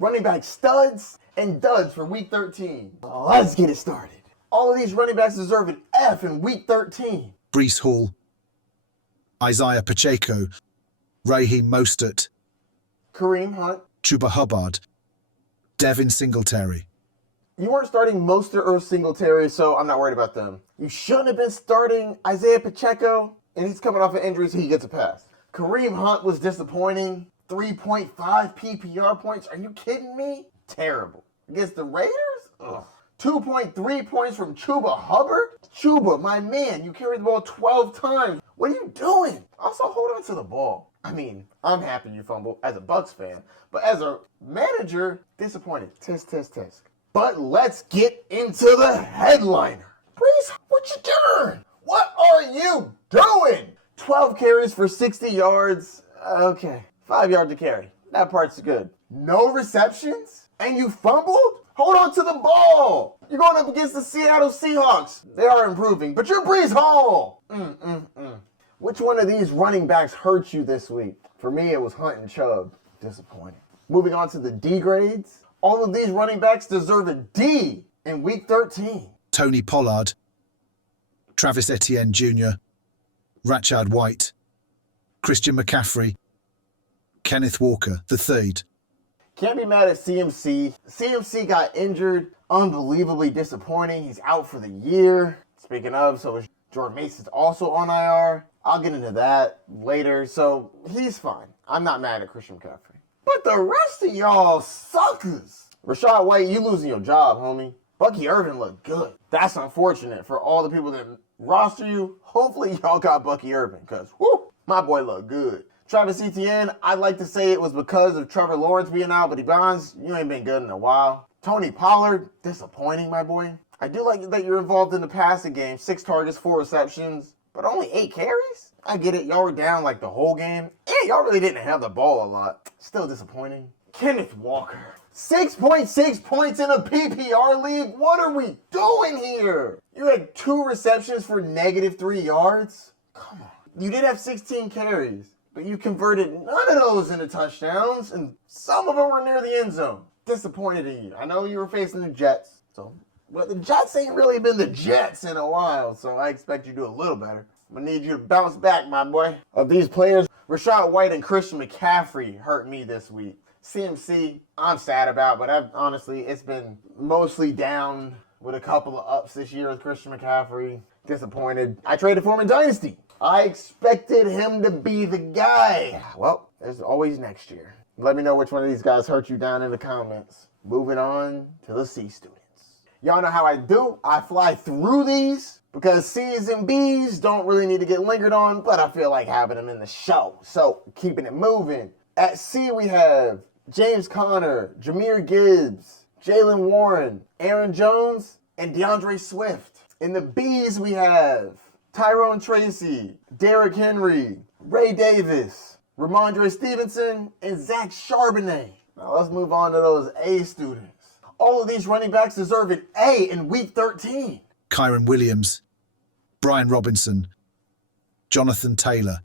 running back studs and duds for week 13. Let's get it started. All of these running backs deserve an F in week 13. Breece Hall, Isaiah Pacheco, Raheem Mostert, Kareem Hunt. Chuba Hubbard, Devin Singletary. You weren't starting Mostert or Singletary, so I'm not worried about them. You shouldn't have been starting Isaiah Pacheco, and he's coming off an injury, so he gets a pass. Kareem Hunt was disappointing. 3.5 PPR points. Are you kidding me? Terrible. Against the Raiders? Ugh. 2.3 points from Chuba Hubbard? Chuba, my man, you carried the ball 12 times. What are you doing? Also, hold on to the ball. I mean, I'm happy you fumbled as a Bucs fan, but as a manager, disappointed. Tisk, tisk, tisk. But let's get into the headliner. Breece, what you doing? What are you doing? 12 carries for 60 yards. Okay, 5 yards to carry. That part's good. No receptions? And you fumbled? Hold on to the ball. You're going up against the Seattle Seahawks. They are improving, but you're Breece Hall. Which one of these running backs hurt you this week? For me, it was Hunt and Chubb. Disappointing. Moving on to the D grades. All of these running backs deserve a D in week 13. Tony Pollard, Travis Etienne Jr., Rashad White, Christian McCaffrey, Kenneth Walker III. Can't be mad at CMC. CMC got injured. Unbelievably disappointing. He's out for the year. Speaking of, so is Jordan Mason's also on IR. I'll get into that later. So he's fine. I'm not mad at Christian McCaffrey. But the rest of y'all suckers. Rashad White, you losing your job, homie. Bucky Irvin looked good. That's unfortunate for all the people that roster you. Hopefully y'all got Bucky Irvin, because, whoo, my boy looked good. Travis Etienne, I'd like to say it was because of Trevor Lawrence being out, but Bonds, you ain't been good in a while. Tony Pollard, disappointing, my boy. I do like that you're involved in the passing game. 6 targets, 4 receptions, but only 8 carries? I get it, y'all were down like the whole game. And y'all really didn't have the ball a lot. Still disappointing. Kenneth Walker, 6.6 points in a PPR league? What are we doing here? You had 2 receptions for -3 yards? Come on. You did have 16 carries, but you converted none of those into touchdowns, and some of them were near the end zone. Disappointed in you. I know you were facing the Jets, but the Jets ain't really been the Jets in a while, so I expect you to do a little better. I'm gonna need you to bounce back, my boy. Of these players, Rashad White and Christian McCaffrey hurt me this week. CMC, I'm sad about, but honestly, it's been mostly down with a couple of ups this year with Christian McCaffrey. Disappointed. I traded for him in Dynasty. I expected him to be the guy. Well, there's always next year. Let me know which one of these guys hurt you down in the comments. Moving on to the C students. Y'all know how I do. I fly through these because C's and B's don't really need to get lingered on, but I feel like having them in the show. So, keeping it moving. At C, we have James Conner, Jahmyr Gibbs, Jaylen Warren, Aaron Jones, and DeAndre Swift. In the B's, we have Tyrone Tracy, Derrick Henry, Ray Davis, Ramondre Stevenson, and Zach Charbonnet. Now let's move on to those A students. All of these running backs deserve an A in week 13. Kyren Williams, Brian Robinson, Jonathan Taylor,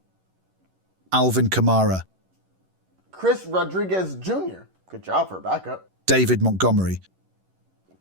Alvin Kamara, Chris Rodriguez Jr. Good job for a backup. David Montgomery.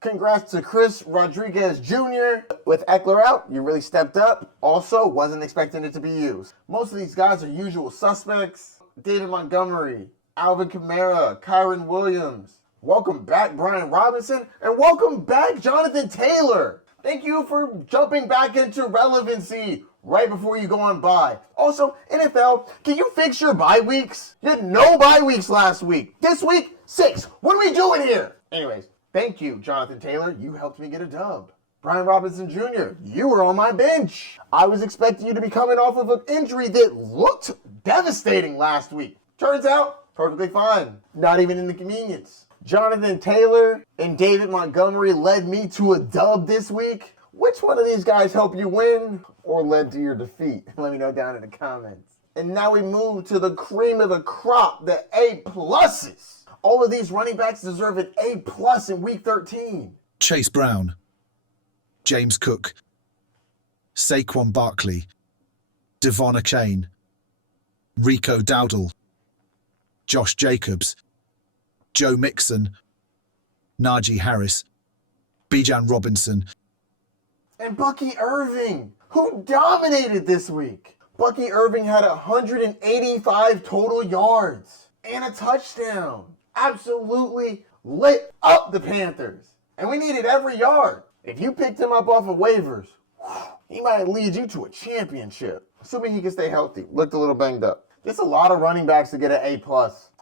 Congrats to Chris Rodriguez Jr. With Eckler out, you really stepped up. Also, wasn't expecting it to be used. Most of these guys are usual suspects. David Montgomery, Alvin Kamara, Kyren Williams. Welcome back, Brian Robinson. And welcome back, Jonathan Taylor. Thank you for jumping back into relevancy right before you go on bye. Also, NFL, can you fix your bye weeks? You had no bye weeks last week. This week, 6. What are we doing here? Anyways, thank you, Jonathan Taylor. You helped me get a dub. Brian Robinson Jr., you were on my bench. I was expecting you to be coming off of an injury that looked devastating last week. Turns out, perfectly fine. Not even an inconvenience. Jonathan Taylor and David Montgomery led me to a dub this week. Which one of these guys helped you win or led to your defeat? Let me know down in the comments. And now we move to the cream of the crop, the A pluses. All of these running backs deserve an A plus in week 13. Chase Brown, James Cook, Saquon Barkley, Devon Achane, Rico Dowdle, Josh Jacobs, Joe Mixon, Najee Harris, Bijan Robinson, and Bucky Irving, who dominated this week. Bucky Irving had 185 total yards and a touchdown. Absolutely lit up the Panthers. And we needed every yard. If you picked him up off of waivers, he might lead you to a championship. Assuming he can stay healthy. Looked a little banged up. There's a lot of running backs to get an A+.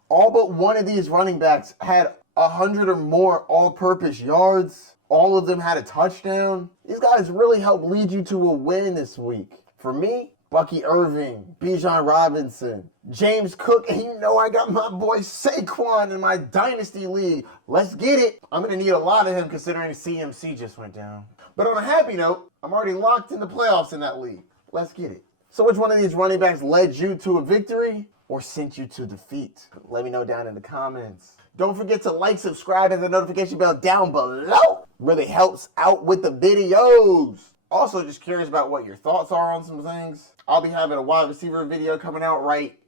All but one of these running backs had 100 or more all-purpose yards. All of them had a touchdown. These guys really helped lead you to a win this week. For me, Bucky Irving, Bijan Robinson, James Cook, and you know I got my boy Saquon in my Dynasty League. Let's get it. I'm going to need a lot of him considering CMC just went down. But on a happy note, I'm already locked in the playoffs in that league. Let's get it. So which one of these running backs led you to a victory or sent you to defeat? Let me know down in the comments. Don't forget to like, subscribe, and the notification bell down below. Really helps out with the videos. Also, just curious about what your thoughts are on some things. I'll be having a wide receiver video coming out right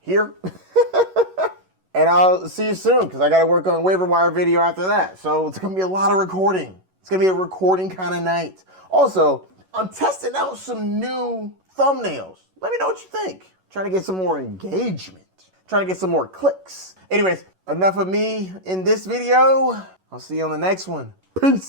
here. And I'll see you soon because I got to work on waiver wire video after that. So it's going to be a lot of recording. It's going to be a recording kind of night. Also, I'm testing out some new thumbnails. Let me know what you think. Trying to get some more engagement. Trying to get some more clicks. Anyways, enough of me in this video. I'll see you on the next one. Peace.